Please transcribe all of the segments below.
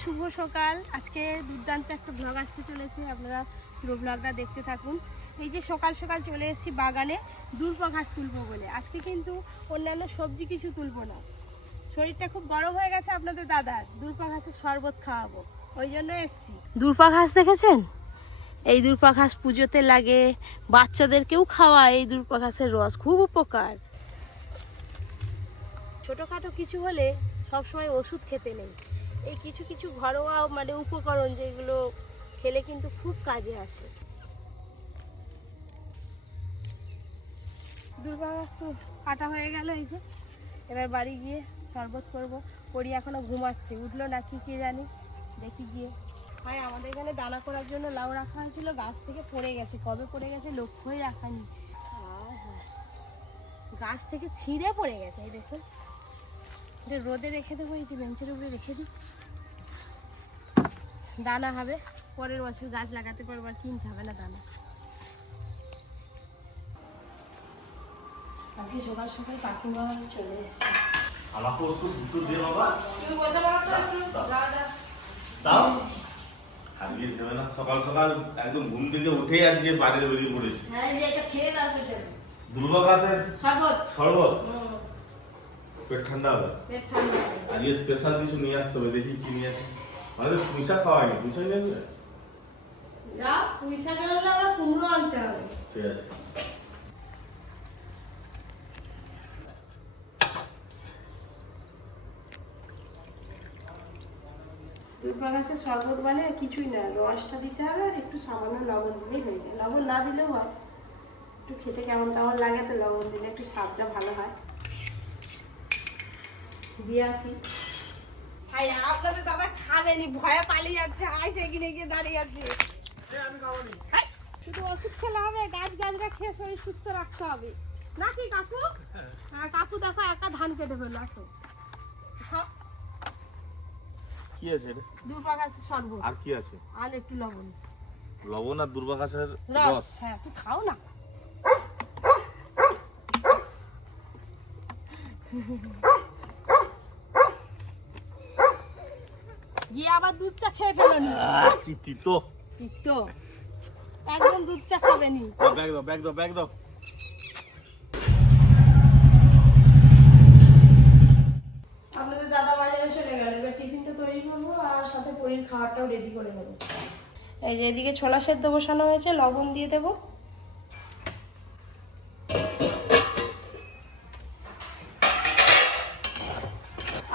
শুভ সকাল। আজকে দুর্দান্ত একটা ব্লগ আসতে চলেছে, আপনারা পুরো ব্লগটা দেখতে থাকুন। এই যে সকাল সকাল চলে এসেছি বাগানে দুর্বা ঘাস তুলবো বলে। আজকে কিন্তু অন্যান্য সবজি কিছু তুলবো না, শরীরটা খুব গরম হয়ে গেছে আপনাদের দাদার, দুর্বা ঘাসের শরবত খাওয়াবো, ওই জন্য এসেছি। দুর্বা ঘাস দেখেছেন? এই দুর্বা ঘাস পুজোতে লাগে, বাচ্চাদেরকেও খাওয়ায়। এই দুর্বা ঘাসের রস খুব উপকার। ছোটোখাটো কিছু হলে সবসময় ওষুধ খেতে নেই, এই কিছু কিছু ঘরোয়া উপকরণ যেগুলো খেলে কিন্তু খুব কাজে আসে। দুর্বা ঘাস তো কাটা হয়ে গেল, এই যে এবার বাড়ি গিয়ে শরবত করব। পরি এখনো ঘুমাচ্ছে, উঠলো না কি কে জানি, দেখি গিয়ে। হয় আমাদের এখানে দানা করার জন্য লাউ রাখা হয়েছিল, গাছ থেকে পড়ে গেছে, কবে পড়ে গেছে লক্ষ্যই রাখানি। গাছ থেকে ছিঁড়ে পড়ে গেছে, এই দেখুন। রোদে রেখে দেবো, এই যে বেঞ্চের উপরে রেখে দিই, দানা হবে। পরের বছর গাছ লাগাতে পারবো, আর কিনতে হবে না দানা। আজকে সকাল সকাল কাকিমা চলে এসেছে। আমাকে একটু দুটো দে বাবা। তুমি বসে পড়ো তো একটু। দাও। আজকে দেবে না, সকাল সকাল একদম ঘুম থেকে উঠেই আজকে বাইরে বেরিয়ে পড়েছি। হ্যাঁ, এই যে এটা খেয়ে রাখতে চাই। দুর্বা ঘাসের শরবত। শরবত। পেট ঠান্ডা হবে। পেট ঠান্ডা হবে। আজকে স্পেশাল কিছু নিয়ে আসতে হবে, দেখি কি নিয়ে আসি। মানে পুঁইশা খাওয়াইনি, পুঁইশা নিয়ে আসবে? যা পুঁইশা গেলে আবার কুমড়ো আনতে হবে। ঠিক আছে। দুর্বা ঘাসের শরবত মানে কিছুই না, রসটা দিতে হবে আর একটু সামান্য লবণ দিলেই হয়ে যায়। লবণ না দিলেও হয়, একটু খেতে কেমন কেমন লাগে, তো লবণ দিলে একটু স্বাদটা ভালো হয়। দিয়ে আসি। হাই, আপনাদের দাদা খাবেনি, ভয়ে পালিয়ে যাচ্ছে, আইসে কিনে গিয়ে দাঁড়িয়ে আছে। শুধু ওষুধ খেলে হবে? গাছ গাছরা খেয়ে শরীর সুস্থ রাখতে হবে নাকি কাকু? হ্যাঁ কাকু, দেখো একা ধান কেটে ফেললো। আসো, কি আছে এটা? দুর্বা ঘাসের শরবত। আর কি আছে? আর একটু লবণ। লবণ আর দুর্বা ঘাসের রস। হ্যাঁ, তুই খাও না। গিয়ে আবার দুধ চা খেয়ে ফেলোনি? কি তিতো। তিতো একদম, দুধ চা খাবেনি। ব্যাগ দাও, ব্যাগ দাও, ব্যাগ দাও। আপনাদের দাদা বাজারে চলে গেল, এবার টিফিনটা তৈরি করবো আর সাথে পনির খাবারটাও রেডি করে নেবো। এই যে এদিকে ছোলা সেদ্ধ বসানো হয়েছে, লবণ দিয়ে দেবো।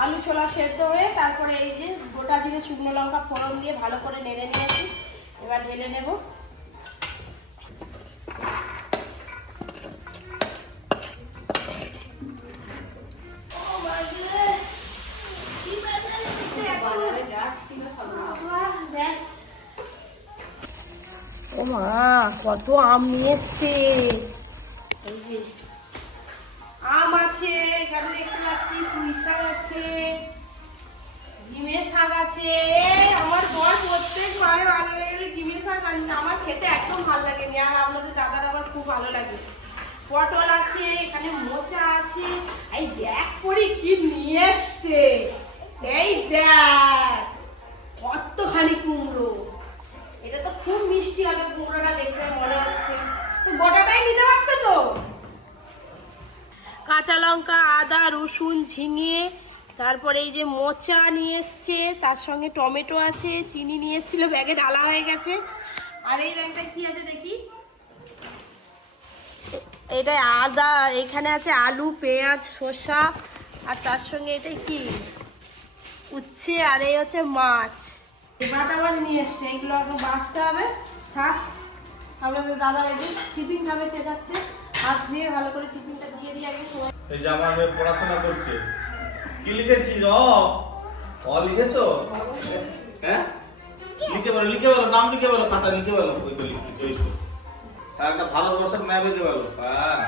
আলু ছোলা সেদ্ধ হয়ে তারপরে এই যে গোটা জিরে শুকনো লঙ্কা ফোড়ন দিয়ে ভালো করে নেড়ে নিয়েছি, এবার ঢেলে নেব। ও মা, কত আম নিয়ে এসছে। এই যে আম আছে, এখানে দেখতে পাচ্ছি পুঁই শাক আছে, ডিমের শাক আছে। আমার বর প্রত্যেক বারে ভালো লাগে ডিমের শাক আনছে, আমার খেতে একদম ভালো লাগেনি, আর আপনাদের দাদার আবার খুব ভালো লাগে। পটল আছে, এখানে মোচা আছে। এই দেখ পরি কি নিয়ে এসছে, এই দেখ কতখানি কুমড়ো। এটা তো খুব মিষ্টি হবে কুমড়োটা, দেখতে মনে হচ্ছে। তো গোটাটাই নিতে পারতো তো। কাঁচা লঙ্কা, আদা, রসুন, ঝিঙে, তারপরে এই যে মোচা নিয়ে এসছে, তার সঙ্গে টমেটো আছে, চিনি নিয়ে এসেছিল, ব্যাগে ঢালা হয়ে গেছে। আর এই ব্যাগটা কি আছে দেখি, এটা আদা, এখানে আছে আলু, পেঁয়াজ, শসা, আর তার সঙ্গে এটা কি উচ্ছে, আর এই হচ্ছে মাছ। বাটা মাছ নিয়ে এসছে, এগুলো এখন বাঁচতে হবে। থাক, আপনাদের দাদা এই টিফিন খাবে চেঁচাচ্ছে, হাত দিয়ে ভালো করে টিফিনটা দিয়ে দিয়ে আগে সময়। এই যে আমার মেয়ে পড়াশোনা করছে, কি লিখেছিস? অ লিখেছো? হ্যাঁ, লিখে বলো, লিখে বলো, নাম লিখে বলো, খাতা লিখে বলো। ওই তো লিখেছো, ওই তো। আর একটা ভালোবাসার ম্যাপ লিখে বলো। হ্যাঁ,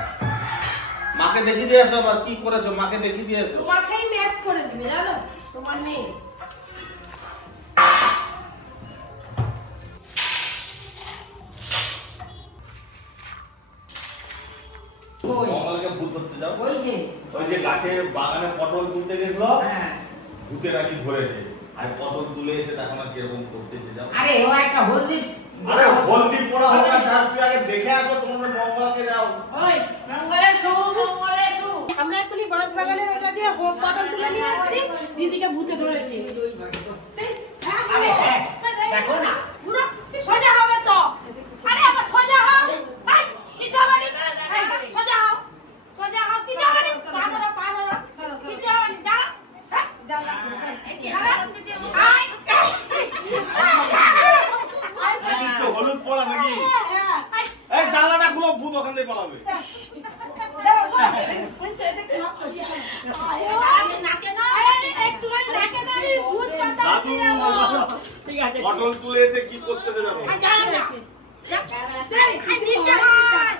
মাকে দেখিয়ে দিয়ে আসো, আবার কি করেছো মাকে দেখিয়ে দিয়ে আসো। তোমাকেই ম্যাপ করে দিবে, জানো তোমার মেয়ে। মঙ্গলকে ভূত ধরতে যাও। ওই যে গাছে বাগানে পটল তুলতে গেছিল, ভূতে নাকি ধরেছে। আর পটল তুলে এসে দেখো না কিরকম করতেছে যাও। আরে ও একটা হলদি আরে হলদি পোড়া হবে না, যাও তুই আগে দেখে আসো, তোমাদের মঙ্গলাকে যাও। ওই মঙ্গলে শু মঙ্গলে শু। আমরা এখনই বাঁশ বাগানের ওটা দিয়ে পটল তুলে নিয়ে আসছি, দিদিকে ভূতে ধরেছি। আরে হ্যাঁ, দেখো না পুরো সোজা হবে তো। আরে আবার সোজা হও। এই, কিছু হবে না। এই, সোজা হও। সোজা হও, কিছু হবে না। পা ধরো, পা ধরো। কিছু হবে না, দাঁড়াও। হ্যাঁ, দাঁড়াও। আয়। কি দিচ্ছ, হলুদ পোড়া নাকি? আয়। এই জানলাটা খুলো, ভূত ওখান থেকে পালাবে। একটুখানি নাকে দাঁড়ি, ভূত পাতা দাদু, দেবো। ঠিক আছে পটল তুলে এসে কি করতে যাবো? আর জানো না। আর নিতে হয়।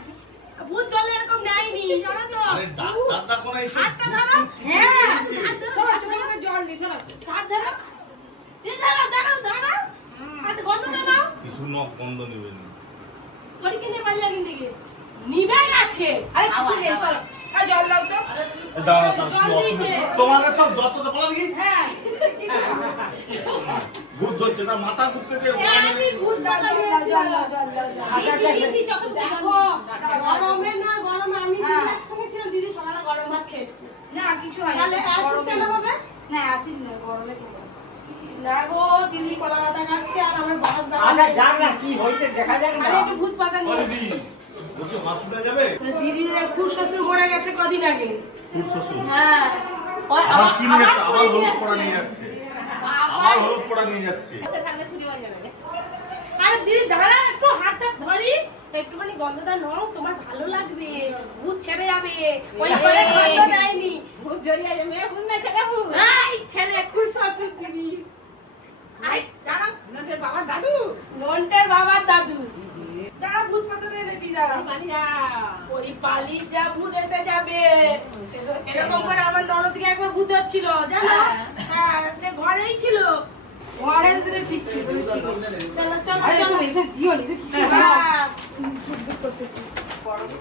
ভূত ধরলে এরকম নেয়নি, জানো তো? আরে ডাক্তারটা কোন এসে হাতটা ধরো। হ্যাঁ, হাত ধরো, জল দি, সরো। হাত ধরো। দিয়ে দাঁড়াও, দাঁড়াও, দাঁড়াও। হাতে গন্ধটা দাও। কিছু নখ বন্ধ নেবে না। করি কিনে বাজার কিনতে গিয়ে। নিবে গেছে। আরে কিছু নেই সরো আর জল দাও তো দাঁড়া, দাঁড়া, জল কি দিয়েছে। অসুবিধা? তোমাদের সব যত পালা দেখি হ্যাঁ ভূত ধরছে না, মাথা ঘুরতেছে। আমি ভূত পাতা নিয়েছি। দেখো, গরমে না গরমে আমি দিদি একসঙ্গে ছিলাম, দিদি সকালে গরম ভাত খেয়েছে। না কিছু হয় তাহলে অ্যাসিড কেন হবে? না অ্যাসিড না গরমে তো না গো, দিদি কলা পাতা কাটছে আর আমার বাস আচ্ছা বাগান। যাক না কি হইছে দেখা যাক না আমি একটু ভূত পাতা নিয়ে বলে দি, বলছো হসপিটালে যাবে? দিদির খুব শ্বশুর মরে গেছে কদিন আগে। খুব শ্বশুর। হ্যাঁ, ওই আবার কি নিয়ে যাচ্ছে? আবার আবার নিয়ে হলুদ পোড়া আসছে। নিয়ে যাচ্ছে। বাবা, আবার হলুদ পোড়া নিয়ে যাচ্ছে। থাকলে ছুটি হয়ে যাবে আরে দিদি দাঁড়া, একটু হাতটা ধরি, একটুখানি গন্ধটা নাও, তোমার ভালো লাগবে, ভূত ছেড়ে যাবে। ওই করে গন্ধ নেয়নি। ভূত জড়িয়ে যাবে মেয়ে ভূত না ছেলে ভূত এই ছেলে খুব শ্বশুর দিদি। আই দাঁড়া, নটের বাবা দাদু নন্টের বাবার দাদু। দাঁড়া, ভূত পাতাটা এনে দি, দাঁড়া। পানি যা ওই পালি যা ভূত এসে যাবে। এরকম করে আমার ননদকে একবার ভূত হচ্ছিল, জানো? হ্যাঁ, সে ঘরেই ছিল। ওয়ারেন্স দিলে ঠিক ছিল ঠিক চলো চলো আরে চলো। সব এসে দিও নিছে কিছু না হ্যাঁ,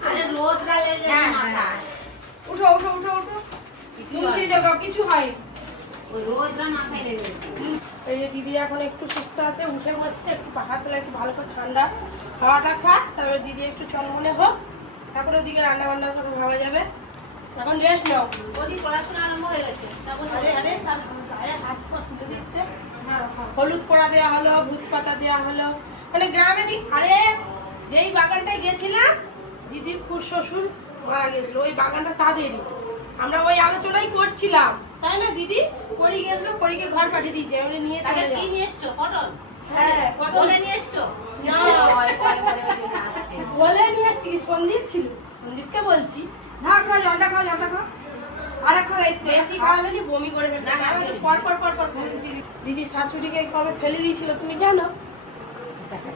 আরে রোদরা লেগে মাথায় উঠো উঠো উঠো উঠো মুখে দেখো কিছু হয় ওই রোদরা মাথায় লেগে এই যে দিদি এখন একটু সুস্থ আছে, উঠে বসছে, একটু পাখা তোলা, একটু ভালো করে ঠান্ডা হাওয়াটা খা, তারপরে দিদি একটু চনমনে হোক, তারপরে ওদিকে রান্না বান্নার কথা ভাবা যাবে। এখন রেস্ট নাও। ওরই পড়াশোনা আরম্ভ হয়ে গেছে তারপর আরে আরে তার গায়ে হাত পা তুলে দিচ্ছে। হলুদ পোড়া দেওয়া হলো, ভূত পাতা দেওয়া হলো, মানে গ্রামে আরে যেই বাগানটায় গেছিলাম, দিদির খুব শ্বশুর মারা গেছিল, ওই বাগানটা তাদেরই। আমরা ওই আলোচনাই করছিলাম, তাই না দিদি? করি গেছিল, করিকে ঘর পাঠিয়ে দিয়েছে, আমরা নিয়ে চলে তাহলে কি যাও। নিয়ে এসছো পটল হ্যাঁ, বলে নিয়ে এসছো না, ওই পরে পরে ওই জন্য আসছে বলে নিয়ে আসছি, সন্দীপ ছিল, সন্দীপকে বলছি। না খা জলটা খা জলটা খা আরে খা এই বেশি খাওয়ালে নি বমি করে ফেলতে, না, না, পর পর পর পর দিদির শাশুড়িকে কবে ফেলে দিয়েছিল তুমি জানো?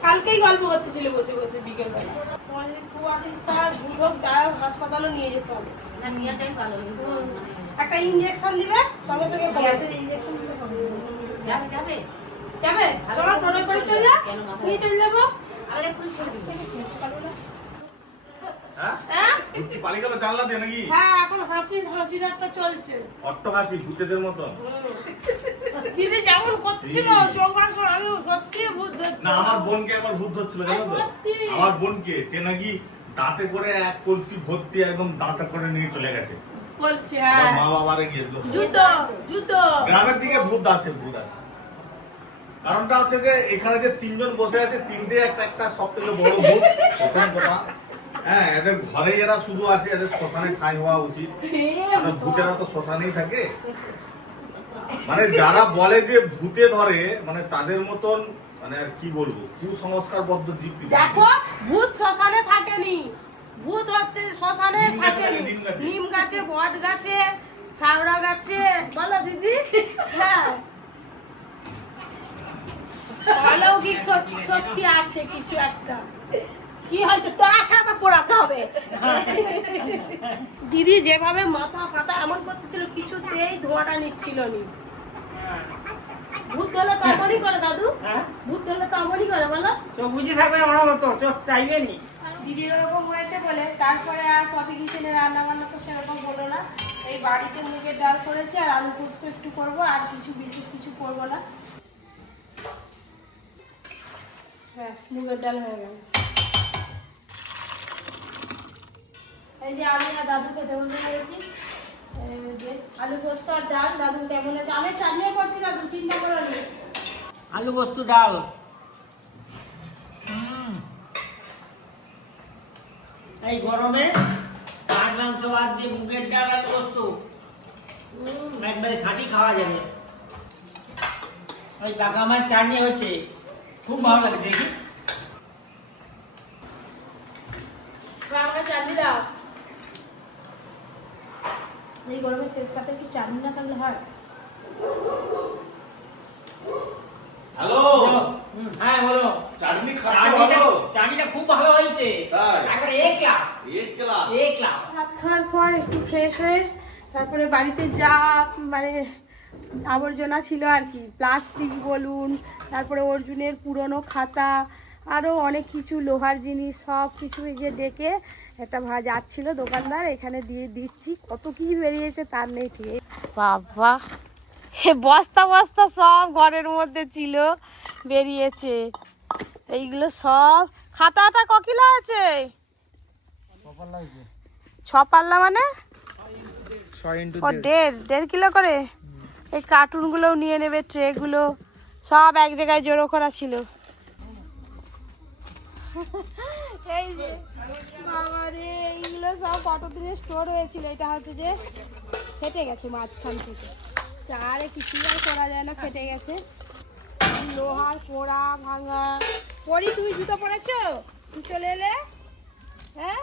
কালকেই গল্প করতেছিল বসে বসে বিকেলবেলা। তোমার যদি খুব আসিস তার ভূত হোক যাই হোক হাসপাতালও নিয়ে যেতে হবে। না নিয়ে যাই ভালো মানে একটা ইঞ্জেকশন দিবে, সঙ্গে সঙ্গে গ্যাসের ইনজেকশন যাবে যাবে যাবে। চলো টোটো করে চলে যা, নিয়ে চলে যাবো। আরে একটু ছেড়ে দিবে হ্যাঁ? হ্যাঁ ভূত কি পালিয়ে গেল জানলা দিয়ে নাকি? হ্যাঁ, এখন হাসির একটা চলছে। অট্টহাসি ভূতেদের মতো। দিদি যেমন করছিল চোখবার করে আমি সত্যি ভূত ধরছি। না, আমার বোনকে একবার ভূত ধরছিল জানো তো? সত্যি? আমার বোনকে সে নাকি দাঁতে করে এক কলসি ভর্তি একদম দাঁতে করে নিয়ে চলে গেছে। বলছি আমার হ্যাঁ, মা বাবারে গিয়েছিল। জুতো জুতো। গ্রামের দিকে ভূত আছে, ভূত আছে। কারণটা হচ্ছে যে এখানে যে তিনজন বসে আছে, তিনটে একটা একটা সব থেকে বড় ভূত, প্রথম কথা। হ্যাঁ, এদের ঘরে এরা শুধু আছে, এদের শ্মশানে ঠাঁই হওয়া উচিত। কারণ ভূতেরা তো শ্মশানেই থাকে। মানে যারা বলে যে ভূতে ধরে, মানে তাদের মতন, মানে আর কি বলবো, কুসংস্কারবদ্ধ জীব পৃথিবীতে। দেখো, ভূত শ্মশানে থাকেনি, ভূত হচ্ছে শ্মশানে নিম গাছে থাকেনি। থাকে, নিম গাছে। নিম গাছে, বট গাছে, শাওড়া গাছে, বলো দিদি। হ্যাঁ, অলৌকিক শক্তি আছে কিছু একটা। কি হয়েছে তো আখাটা পোড়াতে হবে। দিদি যেভাবে মাথা ফাতা এমন করতেছিল, কিছুতেই ধোঁয়াটা নিচ্ছিল নি। ভূত ধরলে তো এমনই করে দাদু, হ্যাঁ ভূত ধরলে তো এমনই করে বলো। চোখ বুঝে থাকবে আমার মতো চোখ চাইবে নি দিদির ওরকম হয়েছে বলে তারপরে আর কফি কিচেনে রান্না বান্না তো সেরকম হলো না। এই বাড়িতে মুগের ডাল করেছি আর আলু পোস্ত একটু করব, আর কিছু বিশেষ কিছু করব না। ব্যাস মুগের ডাল হয়ে গেল। এই যে আমি আর দাদু খেতে বসে পড়েছি। আলু পোস্ত আর ডাল। দাদু কেমন আছে? আমি চালিয়ে করছি দাদু, চিন্তা করো না। আলু পোস্ত ডাল। এই গরমে মাছ মাংস বাদ দিয়ে মুগের ডাল আলু পোস্ত একবারে ছাঁটি খাওয়া যাবে। ওই পাকা মাছ চাটনি হচ্ছে, খুব ভালো লাগে দেখি। আমাকে চাটনি দাও। এই গরমে শেষ পাতে একটু চাটনি না থাকলে হয়? হ্যালো। হ্যাঁ বলো। চাটনি খাচ্ছো ভালো? চাটনিটা খুব ভালো হয়েছে। তাই? একবারে এক লাখ। এক লাখ। ভাত খাওয়ার পর একটু ফ্রেশ হয়ে তারপরে বাড়িতে যা মানে আবর্জনা ছিল আর কি, প্লাস্টিক বলুন, তারপরে অর্জুনের পুরনো খাতা, আরও অনেক কিছু লোহার জিনিস, সব কিছু এই যে ডেকে একটা যাচ্ছিল দোকানদার, এখানে দিয়ে দিচ্ছি। কত কি বেরিয়েছে তার নেই ঠিক। বাবা বস্তা বস্তা সব ঘরের মধ্যে ছিল, বেরিয়েছে। এইগুলো সব খাতাটা ক কিলো আছে? 6 পাল্লা মানে ও 1.5 কিলো করে। এই কার্টুনগুলোও নিয়ে নেবে, ট্রেগুলো সব এক জায়গায় জড়ো করা ছিল। এই যে বাবা রে, এইগুলো সব কতদিনের স্টোর হয়েছিল। এটা হচ্ছে যে ফেটে গেছে মাঝখান থেকে, চারে কিছুই আর করা যায় না, ফেটে গেছে। লোহার পোড়া ভাঙা। পরি তুমি জুতো পরেছো? তুই চলে এলে? হ্যাঁ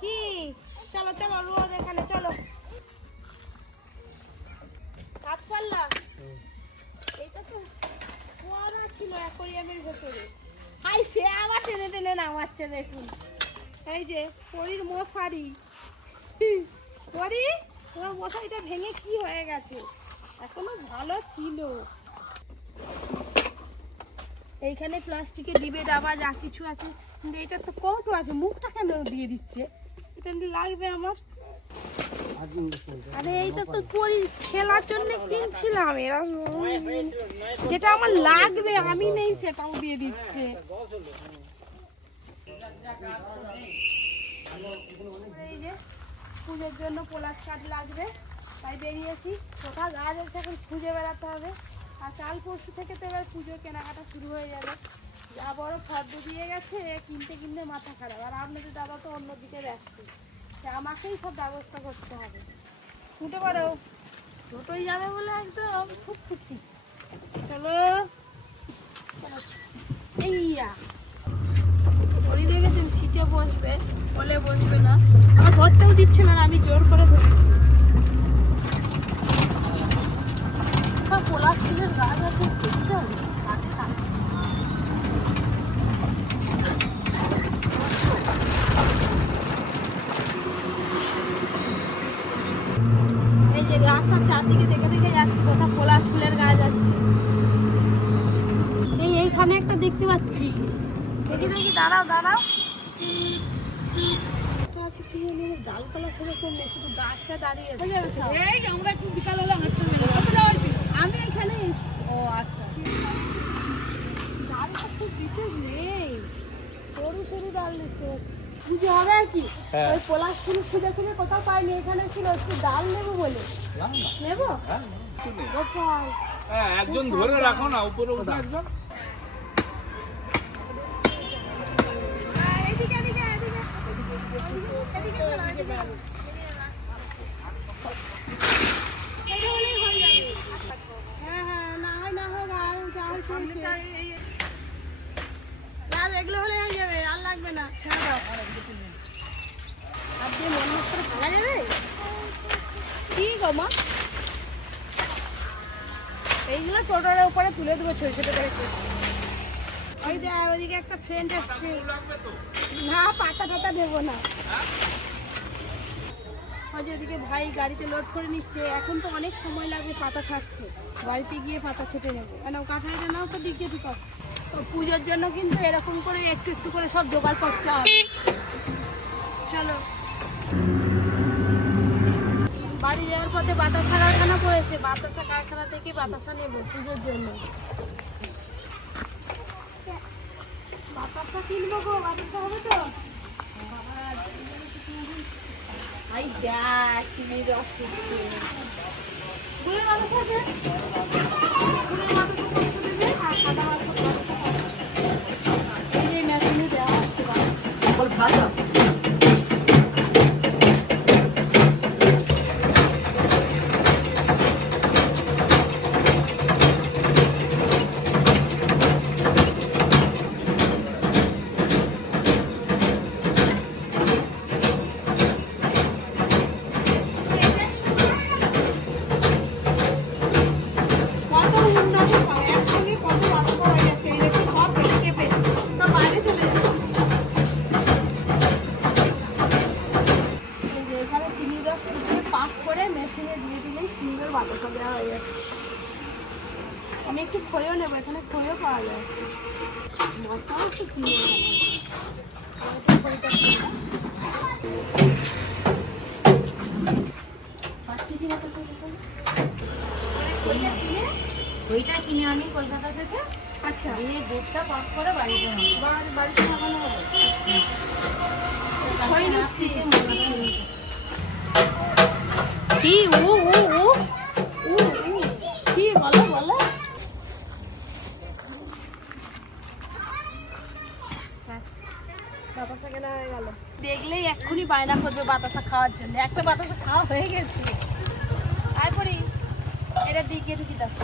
কি? চলো চলো রোদ এখানে, চলো। কাজ পারলা? এইটা তো পোড়া ছিল অ্যাকোরিয়ামের ভেতরে। হাই সে আবার টেনে টেনে নামাচ্ছে দেখুন। এই যে পরির মশারি। পরি তোমার মশারিটা ভেঙে কি হয়ে গেছে? এখনো ভালো ছিল। এইখানে প্লাস্টিকের ডিবে ডাবা যা কিছু আছে, কিন্তু এটা তো কৌটো আছে, মুখটা কেন দিয়ে দিচ্ছে? এটা লাগবে আমার। আরে এইটা তো পরি খেলার জন্য কিনছিলাম, এরা যেটা আমার লাগবে আমি নেই সেটাও দিয়ে দিচ্ছে। এই যে পুজোর জন্য পলাশ কাঠ লাগবে, তাই বেরিয়েছি। কোথাও গাছ আছে এখন খুঁজে বেড়াতে হবে। আর কাল পরশু থেকে তো এবার পুজোর কেনাকাটা শুরু হয়ে যাবে। যা বড় ফর্দ দিয়ে গেছে, কিনতে কিনতে মাথা খারাপ। আর আপনাদের দাদা তো অন্যদিকে ব্যস্ত, আমাকেই সব ব্যবস্থা করতে হবে। উঠে পারো, টোটোই যাবে বলে একদম খুব খুশি। চলো এইয়া পরি দেখেছেন সিটে বসবে বলে বসবে না, আমার ধরতেও দিচ্ছিল না, আমি জোর করে ধরেছি। পলাশ ফুলের গাছ আছে, দেখতে হবে। এই যে রাস্তার চারদিকে দেখে দেখে যাচ্ছি কোথাও পলাশ ফুলের গাছ আছে। এইখানে একটা দেখতে পাচ্ছি, দেখি দেখি, দাঁড়াও দাঁড়াও। ডালপালা সেরকম নেই, শুধু গাছটা দাঁড়িয়ে আছে। এই যে আমরা একটু বিকাল হলে হাঁটতে হবে। আমি এখানে। ও আচ্ছা, ডালটা খুব বিশেষ নেই, সরু সরু ডাল দেখতে পাচ্ছি। পুজো হবে আর কি, ওই পলাশ ফুল খুঁজে খুঁজে কোথাও পাইনি, এখানে ছিল। একটু ডাল নেবো বলে। নেবো? একজন ধরে রাখো না, উপরে উঠে একজন। এগুলো হলে হয়ে যাবে, আর লাগবে না। আর দিয়ে মন মত করে ভাঙা যাবে কি গো মা? এইগুলো টোটোর উপরে তুলে দেবো ছোট ছোট করে। ওই দেখ ওইদিকে একটা ফ্রেন্ড এসছে। না পাতা টাতা দেবো না। ওদিকে ভাই গাড়িতে লোড করে নিচ্ছে, এখন তো অনেক সময় লাগবে পাতা ছাড়তে। বাড়িতে গিয়ে পাতা ছেটে নেবো। কেন কাঁঠালটা নাও তো ডিগে ঢুকাও। তো পুজোর জন্য কিন্তু এরকম করে একটু একটু করে সব জোগাড় করতে হবে। চলো বাতাসা কারখানা পড়েছে, বাতাসা কারখানা থেকে বাতাসা নেব পুজোর জন্য। বাতাসা কিনবো গো, বাতাসা হবে তো? আই যা চিনির রস পড়ছে। গুড়ের বাতাসা আছে? গুড়ের বাতাসা কত দেবে? আর সাদা বাতাসা এই যে মেশিনে দেওয়া হচ্ছে বাতাসা। বল ভালো কত উন্নত সব একসঙ্গে কত বাতাসা হয়ে যাচ্ছে, এই দেখুন সব কেটে কেটে সব বাইরে চলে যাচ্ছে। এই যে এখানে চিনির রস ফুটিয়ে পাক করে মেশিনে দিয়ে দিলেই সুন্দর বাতাসা দেওয়া হয়ে যাচ্ছে। আমি একটু খইও নেবো, এখানে খইও পাওয়া যায়। মস্ত মস্ত চিনি ওইটা কিনে আনি কলকাতা থেকে। আচ্ছা, নিয়ে দুধটা পাক করে বাড়িতে আনি। বাড়িতে লাগানো হবে। খই নিচ্ছি। কি ও ও ও ও ও কি বলো বলো। বাতাসা কেনা হয়ে গেল। দেখলেই এক্ষুনি বায়না করবে বাতাসা খাওয়ার জন্য। একটা বাতাসা খাওয়া হয়ে গেছে। তারপরে এটা দিকে ঢুকি দেখো।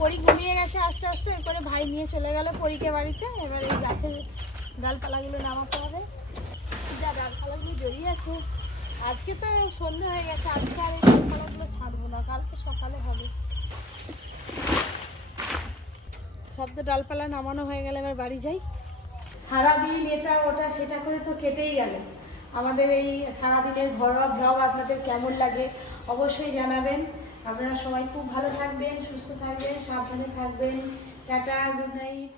পরি ঘুমিয়ে গেছে আস্তে আস্তে, এরপরে ভাই নিয়ে চলে গেল পরীকে বাড়িতে। এবার এই গাছের ডালপালাগুলো নামাতে হবে। যা ডালপালাগুলো জড়িয়ে আছে, আজকে তো সন্ধে হয়ে গেছে, আজকে আর এই ডালপালাগুলো ছাড়বো না, কালকে সকালে হবে। সব তো ডালপালা নামানো হয়ে গেলে এবার বাড়ি যাই। সারাদিন এটা ওটা সেটা করে তো কেটেই গেল। আমাদের এই সারাদিনের ঘরোয়া ব্লগ আপনাদের কেমন লাগে অবশ্যই জানাবেন। আপনারা সবাই খুব ভালো থাকবেন, সুস্থ থাকবেন, সাবধানে থাকবেন। Tata, good night.